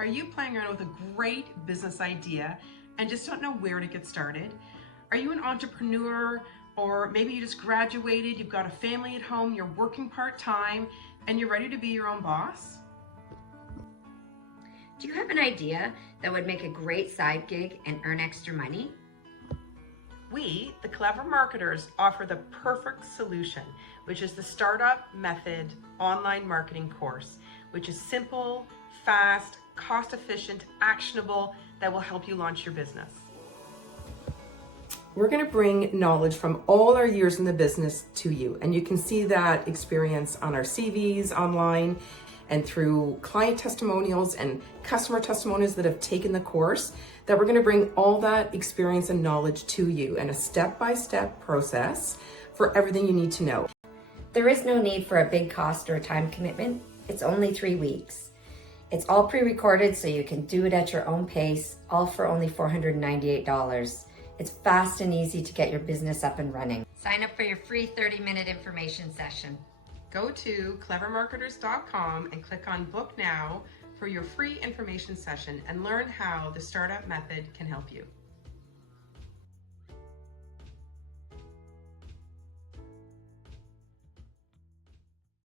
Are you playing around with a great business idea and just don't know where to get started? Are you an entrepreneur, or maybe you just graduated, you've got a family at home, you're working part-time, and you're ready to be your own boss? Do you have an idea that would make a great side gig and earn extra money? We, the Clever Marketers, offer the perfect solution, which is the Startup Method online marketing course, which is simple, fast, cost-efficient, actionable, that will help you launch your business. We're going to bring knowledge from all our years in the business to you, and you can see that experience on our CVs online and through client testimonials and customer testimonials that have taken the course, that we're going to bring all that experience and knowledge to you in a step-by-step process for everything you need to know. There is no need for a big cost or a time commitment. It's only 3 weeks. It's all pre-recorded so you can do it at your own pace, all for only $498. It's fast and easy to get your business up and running. Sign up for your free 30-minute information session. Go to clevermarketers.com and click on Book Now for your free information session and learn how the Startup Method can help you.